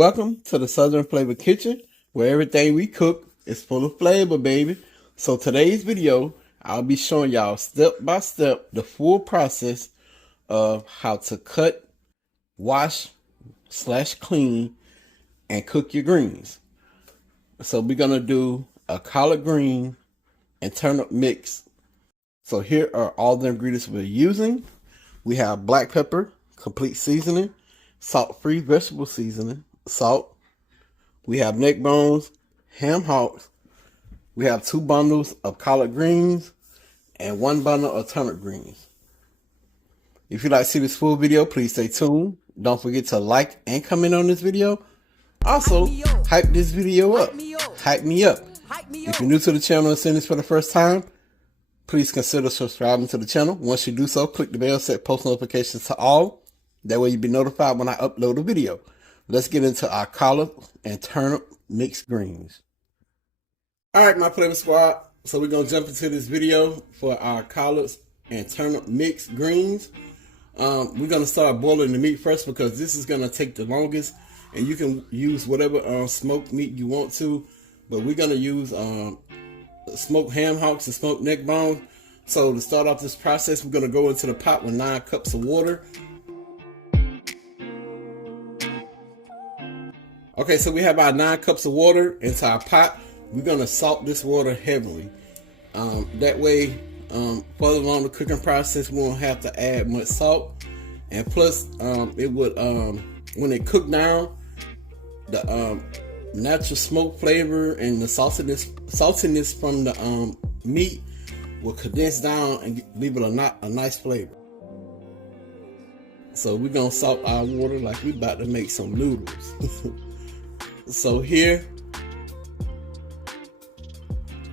Welcome to the Southern Flavor Kitchen, where everything we cook is full of flavor, baby. So today's video, I'll be showing y'all step by step the full process of how to cut, wash, clean, and cook your greens. So we're gonna do a collard green and turnip mix. So here are all the ingredients we're using. We have black pepper, complete seasoning, salt-free vegetable seasoning, salt. We have neck bones, ham hocks. We have 2 bundles of collard greens and 1 bundle of turnip greens. If you'd like to see this full video, please stay tuned. Don't forget to like and comment on this video. Also, hype this video up. Hype me up. If you're new to the channel and seeing this for the first time, please consider subscribing to the channel. Once you do so, click the bell, set post notifications to all. That way you'll be notified when I upload a video. Let's get into our collard and turnip mixed greens. Alright, my flavor squad. So we're going to jump into this video for our collards and turnip mixed greens. We're going to start boiling the meat first because this is going to take the longest. And you can use whatever smoked meat you want to. But we're going to use smoked ham hocks and smoked neck bones. So to start off this process, we're going to go into the pot with 9 cups of water. Okay, so we have our 9 cups of water into our pot. We're going to salt this water heavily. That way, further along the cooking process, we won't have to add much salt. And plus, it would, when it cooked down, the natural smoke flavor and the saltiness from the meat will condense down and leave it a nice flavor. So we're going to salt our water like we're about to make some noodles. So here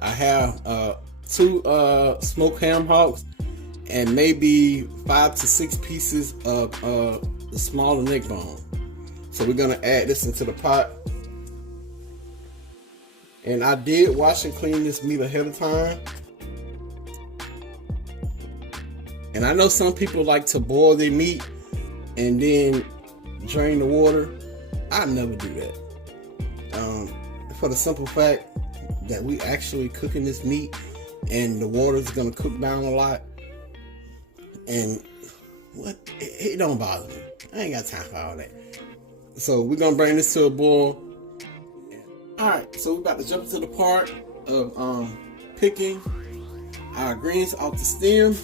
I have 2 smoked ham hocks and maybe 5 to 6 pieces of the smaller neck bone. So we're gonna add this into the pot. And I did wash and clean this meat ahead of time. And I know some people like to boil their meat and then drain the water. I never do that. For the simple fact that we actually cooking this meat and the water is gonna cook down a lot, and it don't bother me. I ain't got time for all that. So we're gonna bring this to a boil. All right, so we're about to jump into the part of picking our greens off the stem.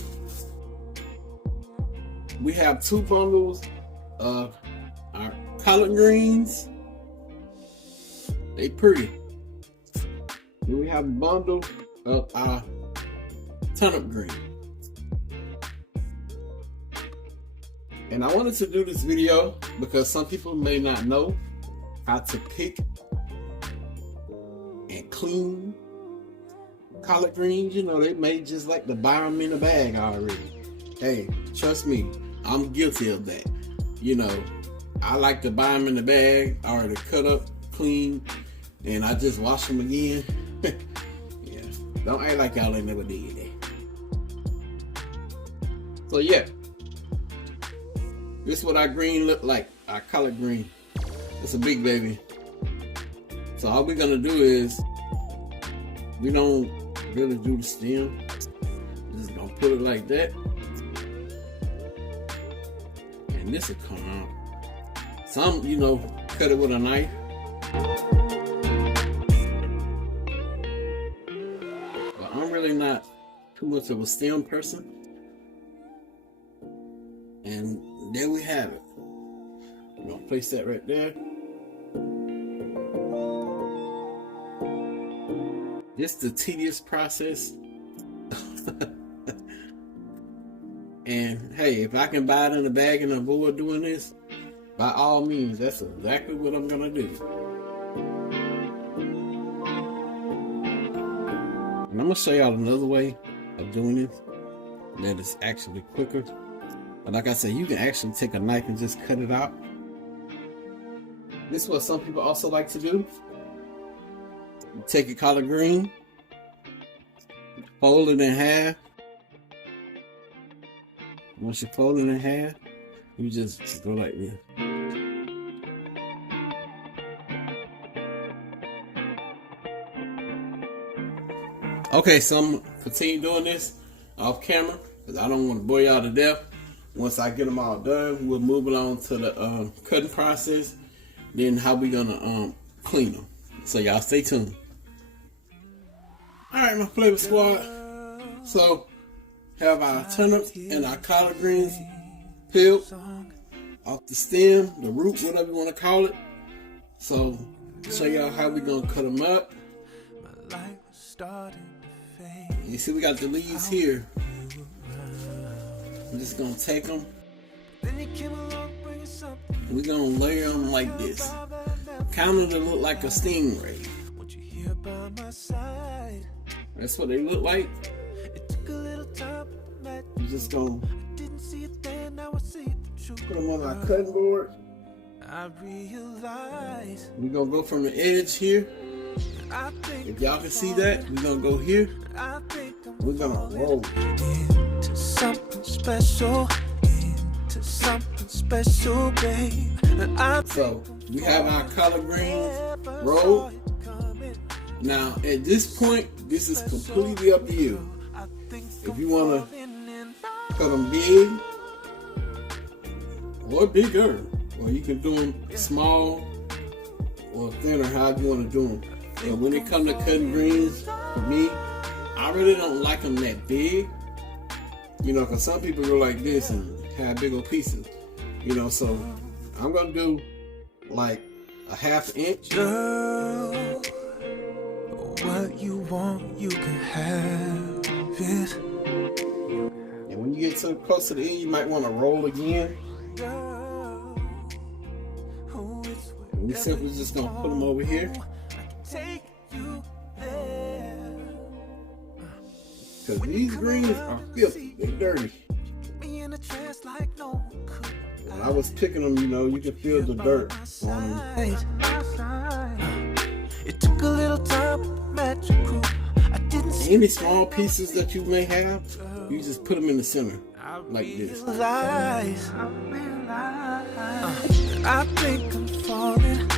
We have 2 bundles of our collard greens. They pretty. Then we have a bundle of our turnip green. And I wanted to do this video because some people may not know how to pick and clean collard greens. You know, they may just like to buy them in a bag already. Hey, trust me, I'm guilty of that. You know, I like to buy them in the bag, already cut up, clean, and I just wash them again. Yeah, don't act like y'all ain't never did that. So yeah, this is what our green look like, our collard green. It's a big baby. So all we're gonna do is, we don't really do the stem. Just gonna put it like that. And this will come out. Some, you know, cut it with a knife. But I'm really not too much of a stem person. And there we have it. I'm gonna place that right there. It's the tedious process. And hey, if I can buy it in a bag and avoid doing this, by all means, that's exactly what I'm gonna do. And I'm gonna show y'all another way of doing this that is actually quicker. But like I said, you can actually take a knife and just cut it out. This is what some people also like to do. You take a collard green, fold it in half. Once you fold it in half, you just go like this. Okay, so I'm gonna continue doing this off camera because I don't want to bore y'all to death. Once I get them all done, we'll move along to the cutting process. Then how we gonna clean them. So y'all stay tuned. All right, my flavor squad. So have our turnips and our collard greens peeled off the stem, the root, whatever you want to call it. So show y'all how we gonna cut them up. You see we got the leaves here. I'm just gonna take them. We're gonna layer them like this. Kind of to look like a stingray. That's what they look like. I'm just gonna put them on our cutting board. We're gonna go from the edge here. If y'all can see that, we're gonna go here. We're gonna roll into something special, babe. So we have our collard greens rolled. Now at this point, this is completely up to you. If you wanna cut them big or bigger, or you can do them small or thinner, however you want to do them. And when it comes to cutting greens, for me, I really don't like them that big. You know, because some people go like this and have big old pieces. You know, so I'm going to do like a 1/2 inch. Girl, what you want, you can have it. And when you get so close to the end, you might want to roll again. And we simply just going to put them over here. Because these greens are filthy. They're dirty. When I was picking them, you know, you could feel the dirt on them. It took a little time, magic group. Any small pieces that you may have, you just put them in the center, like this. I think I'm falling.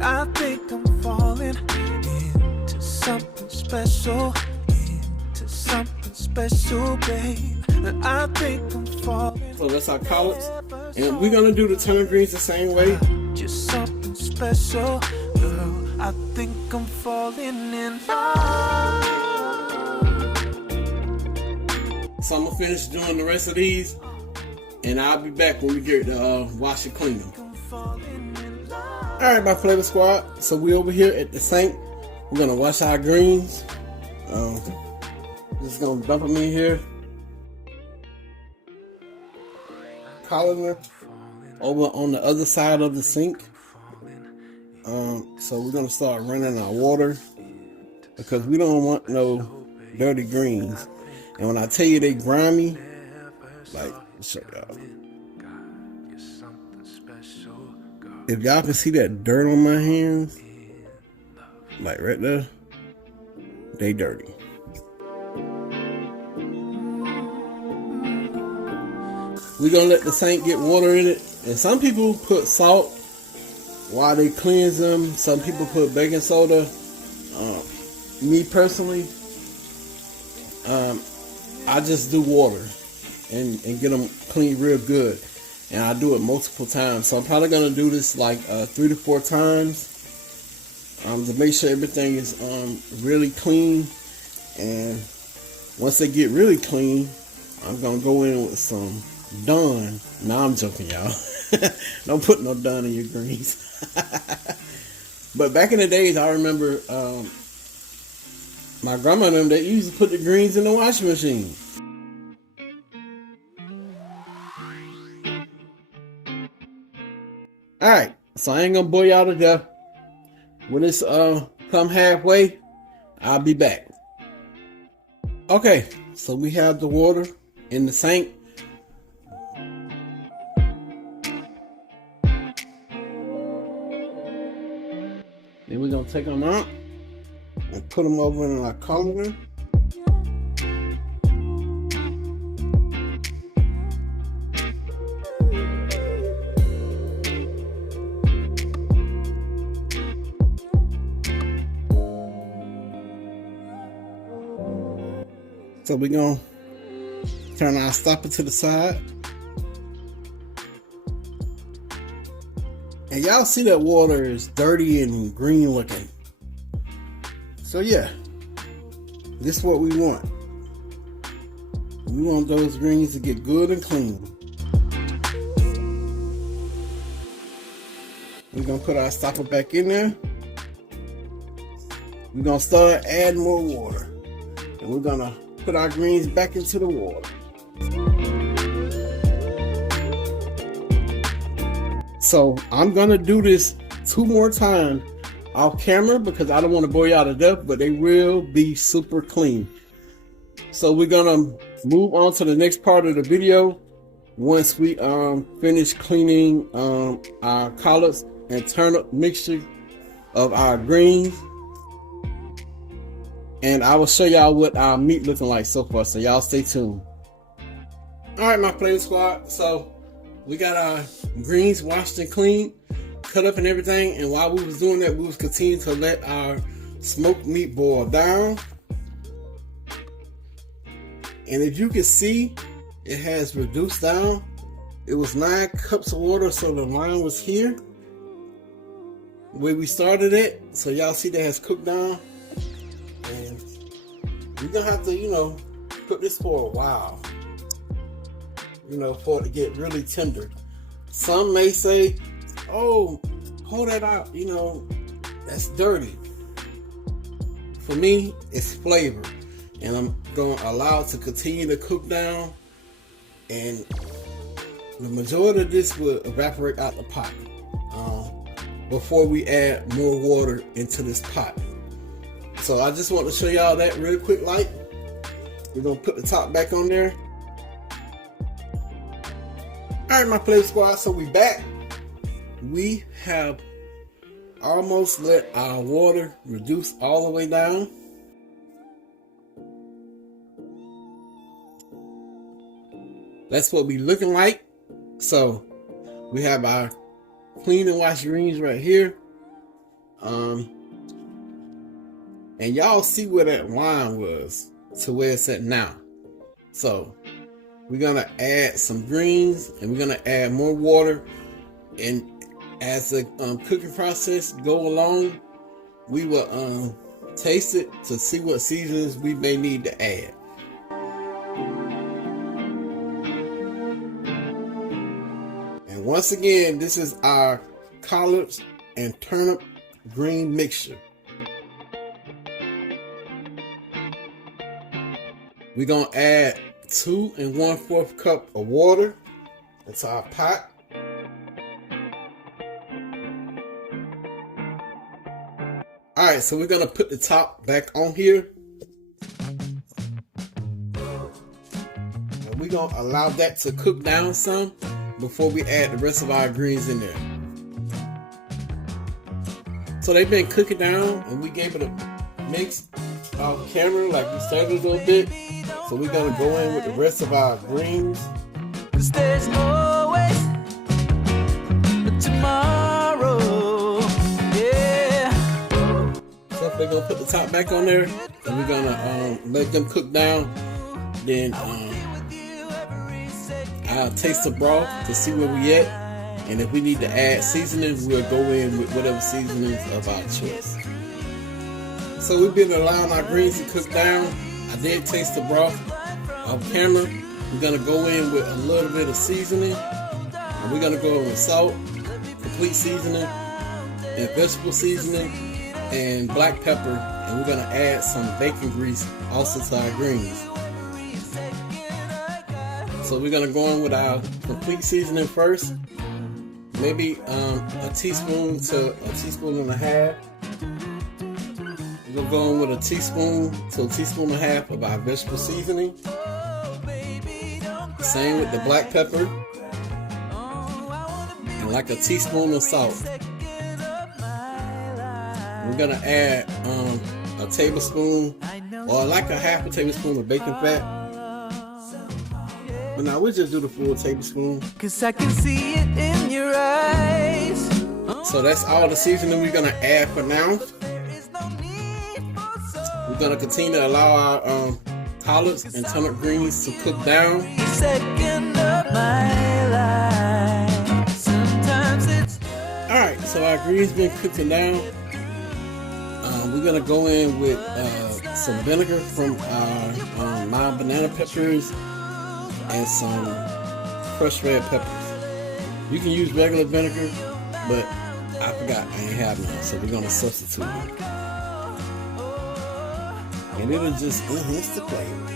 I think I'm falling into something special. Into something special, babe. I think I'm falling. So that's our collards. And we're going to do the turnip greens the same way. Just something special, girl. I think I'm falling in love. So I'm going to finish doing the rest of these. And I'll be back when we get to wash and clean them. Alright, my flavor squad. So we over here at the sink. We're going to wash our greens. Just going to dump them in here. Collard over on the other side of the sink. So we're going to start running our water. Because we don't want no dirty greens. And when I tell you they grimy, like, show y'all. If y'all can see that dirt on my hands, like right there, they dirty. We're gonna let the sink get water in it. And some people put salt while they cleanse them. Some people put baking soda. Me personally, I just do water and get them clean real good. And I do it multiple times. So I'm probably going to do this like 3 to 4 times to make sure everything is really clean. And once they get really clean, I'm going to go in with some Dawn. Nah, I'm joking, y'all. Don't put no Dawn in your greens. But back in the days, I remember my grandma and them, they used to put the greens in the washing machine. Alright, so I ain't gonna bore y'all to death. When it's come halfway, I'll be back. Okay, so we have the water in the sink. Then we're gonna take them out and put them over in our colander. So we're gonna turn our stopper to the side. And y'all see that water is dirty and green looking. So yeah, this is what we want. We want those greens to get good and clean. We're gonna put our stopper back in there. We're gonna start adding more water. And we're gonna put our greens back into the water. So I'm gonna do this 2 more times off camera because I don't want to bore you out to death, but they will be super clean. So we're gonna move on to the next part of the video once we finish cleaning our collards and turnip mixture of our greens, and I will show y'all what our meat looking like so far, so y'all stay tuned. Alright, my flavor squad, so we got our greens washed and clean, cut up and everything, and while we was doing that, we was continuing to let our smoked meat boil down. And if you can see, it has reduced down. It was 9 cups of water, so the line was here where we started it. So y'all see that has cooked down, and you're gonna have to, cook this for a while, for it to get really tender. Some may say, oh, hold that out, that's dirty. For me, it's flavor, and I'm gonna allow it to continue to cook down, and the majority of this will evaporate out the pot before we add more water into this pot. So I just want to show y'all that real quick. Like, we're gonna put the top back on there. Alright, my flavor squad, so we back. We have almost let our water reduce all the way down. That's what we looking like. So we have our clean and washed greens right here. And y'all see where that line was to where it's at now. So we're gonna add some greens, and we're gonna add more water. And as the cooking process go along, we will taste it to see what seasonings we may need to add. And once again, this is our collards and turnip green mixture. We're gonna add 2 1/4 cup of water into our pot. Alright, so we're gonna put the top back on here. And we're gonna allow that to cook down some before we add the rest of our greens in there. So they've been cooking down, and we gave it a mix off camera like we started a little bit. So we're gonna go in with the rest of our greens. 'Cause there's no way but tomorrow. Yeah. So we're gonna put the top back on there, and we're gonna let them cook down. Then I'll taste the broth to see where we at, and if we need to add seasonings, we'll go in with whatever seasonings of our choice. So we've been allowing our greens to cook down. I did taste the broth off camera. We're gonna go in with a little bit of seasoning, and we're gonna go in with salt, complete seasoning, and vegetable seasoning, and black pepper, and we're gonna add some bacon grease also to our greens. So we're gonna go in with our complete seasoning first, maybe a teaspoon to a teaspoon and a half. We're going with a teaspoon to a teaspoon and a half of our vegetable seasoning. Same with the black pepper. And like a teaspoon of salt. We're gonna add a tablespoon, or like a half a tablespoon of bacon fat. But now we'll just do the full tablespoon. 'Cause I can see it in your eyes. So that's all the seasoning we're gonna add for now. We're gonna continue to allow our collards and turnip greens to cook down. Second of my life. Sometimes it's Alright, so our greens been cooking down. We're gonna go in with some vinegar from our mild banana peppers and some crushed red peppers. You can use regular vinegar, but I forgot I ain't have none, so we're gonna substitute it. And it'll just enhance the flavor.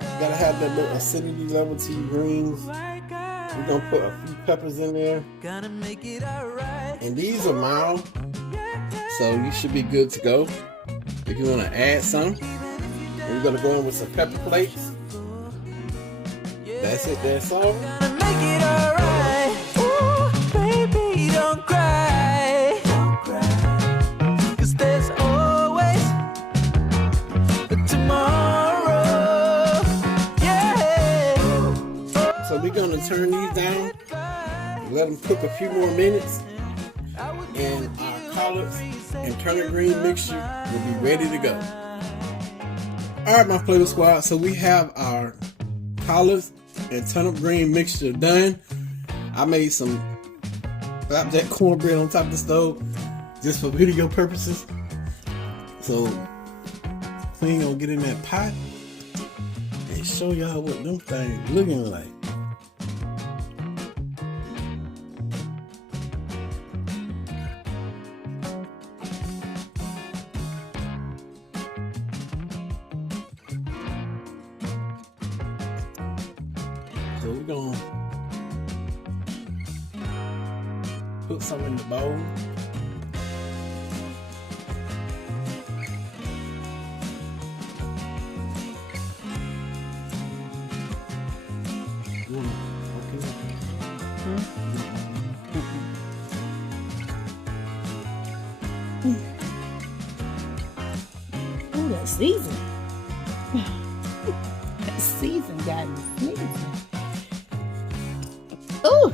You gotta have that little acidity level to your greens. We're gonna put a few peppers in there. gonna make it alright. And these are mild, so you should be good to go. If you wanna add some, we're gonna go in with some pepper flakes. That's it, that's all. Gonna make it alright. Ooh, baby, don't cry. Don't cry. 'Cause there's always a tomorrow. Yeah. So we're gonna turn these down, let them cook a few more minutes, and our collards and turnip green mixture will be ready to go. Alright, my flavor squad, so we have our collards and turnip green mixture done. I made some flapjack cornbread on top of the stove just for video purposes. So Queen gonna get in that pot and show y'all what them things looking like. So we're gonna put some in the bowl. Ooh, that season. That season got me sneezing. Ooh.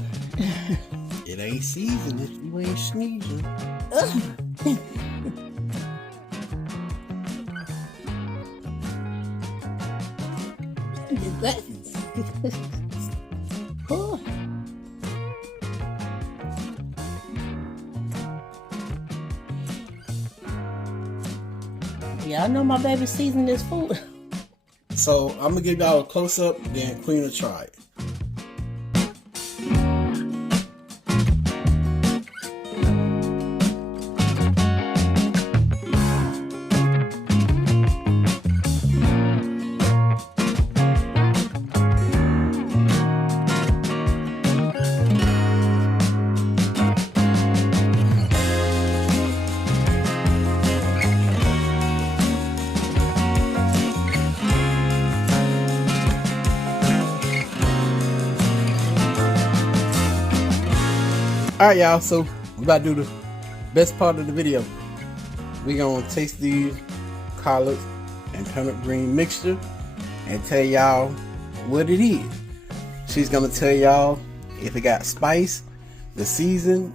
It ain't seasoned if you ain't sneezing. Oh. Yeah, I know my baby seasoned this food. So I'm gonna give y'all a close up, then Queen will try it. Alright y'all, so we about to do the best part of the video. We gonna taste these collards and turnip green mixture and tell y'all what it is. She's gonna tell y'all if it got spice, the season,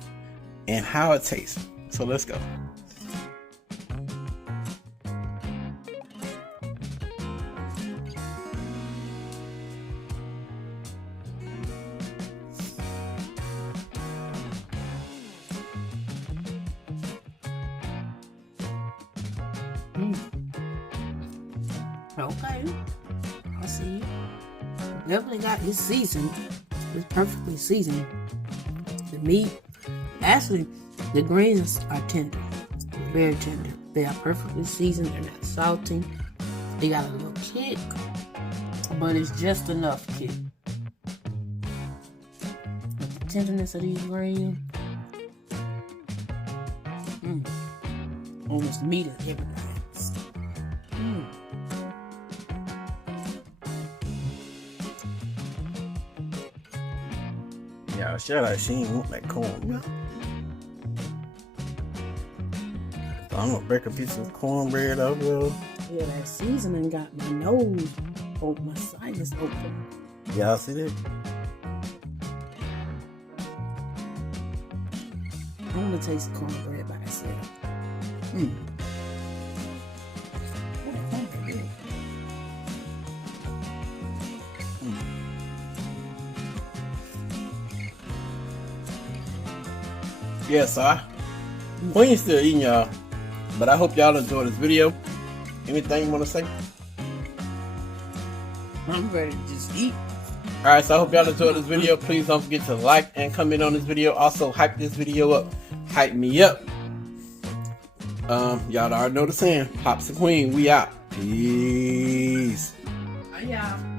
and how it tastes. So let's go. Okay. I see. Definitely got his seasoned. It's perfectly seasoned. The meat, actually, the greens are tender. Very tender. They are perfectly seasoned. They're not salty. They got a little kick, but it's just enough kick. But the tenderness of these greens. Almost meat and everything. Yeah, shut up. She ain't want that corn. So I'm gonna break a piece of cornbread up, yo. Yeah, that seasoning got my nose open, my sinus open. Y'all see that? I want to taste the cornbread by itself. What that cornbread is. Yeah, so Queen's still eating, y'all. But I hope y'all enjoy this video. Anything you want to say? I'm ready to just eat. Alright, so I hope y'all enjoyed this video. Please don't forget to like and comment on this video. Also, hype this video up. Hype me up. Y'all already know the saying. Pops and Queen, we out. Peace. Bye, y'all.